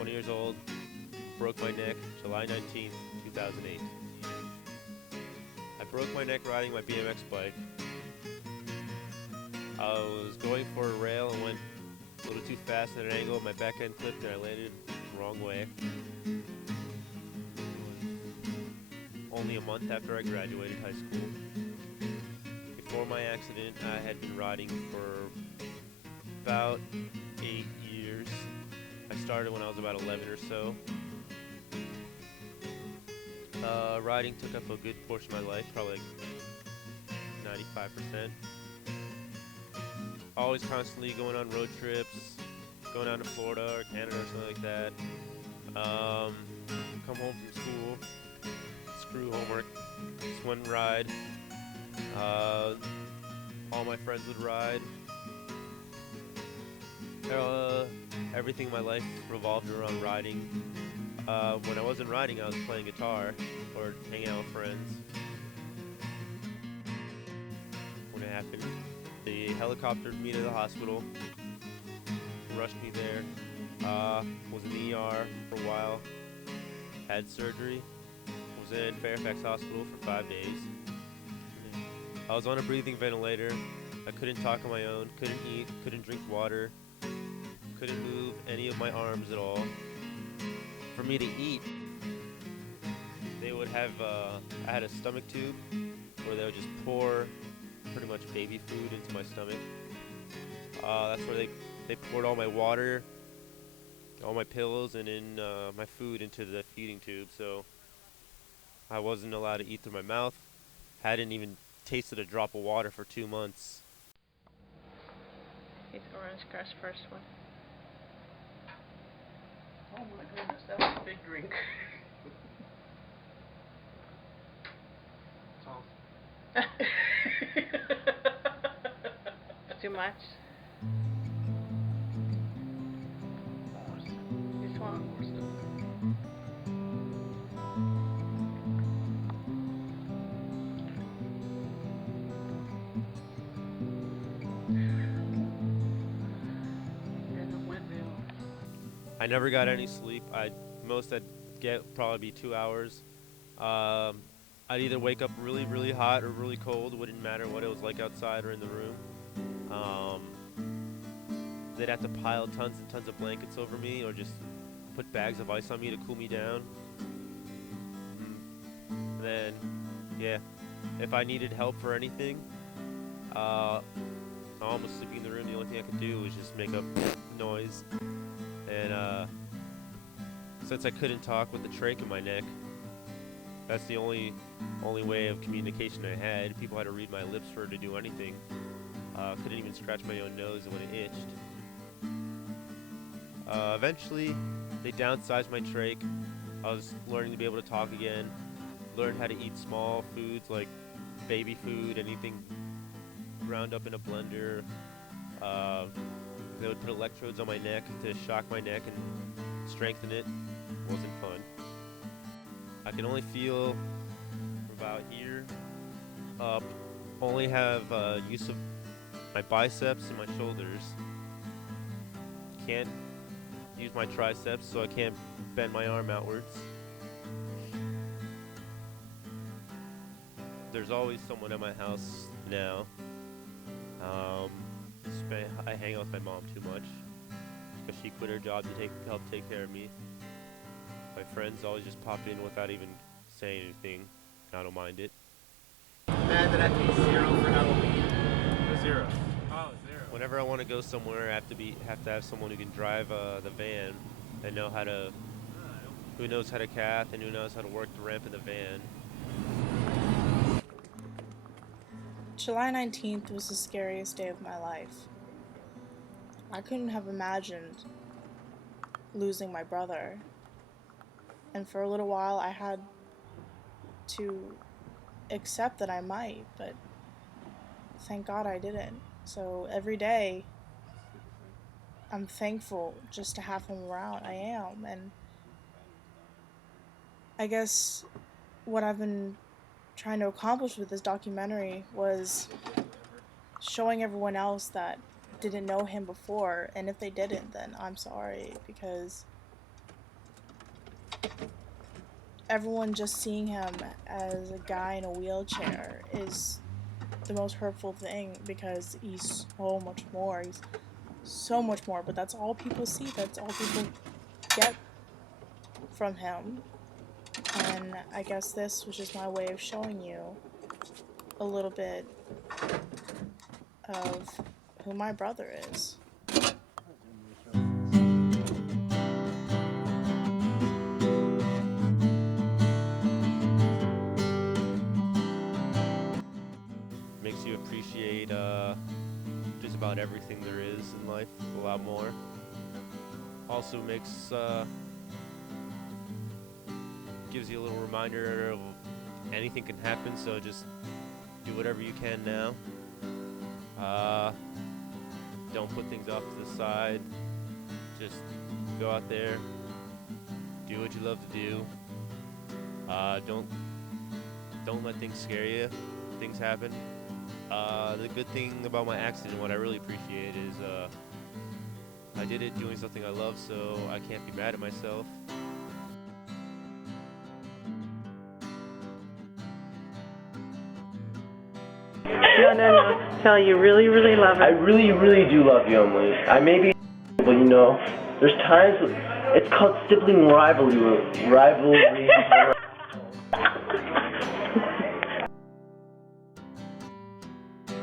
20 years old, broke my neck July 19th, 2008. I broke my neck riding my BMX bike. I was going for a rail and went a little too fast at an angle. My back end clipped and I landed the wrong way. Only a month after I graduated high school. Before my accident, I had been riding for about 8 years. I started when I was about 11 or so. Riding took up a good portion of my life, probably like 95%. Always constantly going on road trips, going down to Florida or Canada or something like that. Come home from school, screw homework, just one ride. All my friends would ride. Everything in my life revolved around riding. When I wasn't riding, I was playing guitar or hanging out with friends. When it happened, they helicoptered me to the hospital, rushed me there, was in the ER for a while, had surgery, was in Fairfax Hospital for 5 days. I was on a breathing ventilator. I couldn't talk on my own, couldn't eat, couldn't drink water, couldn't move any of my arms at all. For me to eat, they would have, I had a stomach tube where they would just pour pretty much baby food into my stomach. That's where they poured all my water, all my pills, and then my food into the feeding tube, so I wasn't allowed to eat through my mouth. Hadn't even tasted a drop of water for 2 months. He's orange crush first one. Oh my goodness, that was a big drink. Too much? This one? I never got any sleep. Most I'd get probably be 2 hours. I'd either wake up really, really hot or really cold. Wouldn't matter what it was like outside or in the room. They'd have to pile tons and tons of blankets over me, or just put bags of ice on me to cool me down. And then, yeah, if I needed help for anything, I was sleeping in the room. The only thing I could do was just make up noise. And since I couldn't talk with the trach in my neck, that's the only way of communication I had. People had to read my lips for her to do anything. Couldn't even scratch my own nose when it itched. Eventually, they downsized my trach. I was learning to be able to talk again. Learned how to eat small foods like baby food, anything ground up in a blender. They would put electrodes on my neck to shock my neck and strengthen it. It wasn't fun. I can only feel from about here up. Only have use of my biceps and my shoulders. Can't use my triceps, so I can't bend my arm outwards. There's always someone at my house now. I hang out with my mom too much because she quit her job to help take care of me. My friends always just pop in without even saying anything. I don't mind it. Mad that I paid $0 for Halloween. Zero. Oh, zero. Whenever I want to go somewhere, I have to have someone who can drive the van and who knows how to cath and who knows how to work the ramp in the van. July 19th was the scariest day of my life. I couldn't have imagined losing my brother. And for a little while I had to accept that I might, but thank God I didn't. So every day I'm thankful just to have him around. I am. And I guess what I've been trying to accomplish with this documentary was showing everyone else that didn't know him before, and if they didn't, then I'm sorry, because everyone just seeing him as a guy in a wheelchair is the most hurtful thing, because he's so much more. He's so much more, but that's all people see. That's all people get from him. And I guess this was just my way of showing you a little bit of who my brother is. Makes you appreciate just about everything there is in life a lot more. Also makes gives you a little reminder of anything can happen, so just do whatever you can now. Don't put things off to the side. Just go out there, do what you love to do. Don't let things scare you. Things happen. The good thing about my accident, what I really appreciate, is I did it doing something I love, so I can't be mad at myself. No. Tell you really, really love it. I really, really do love you, Emily. I may be, but you know, there's times, it's called sibling rivalry.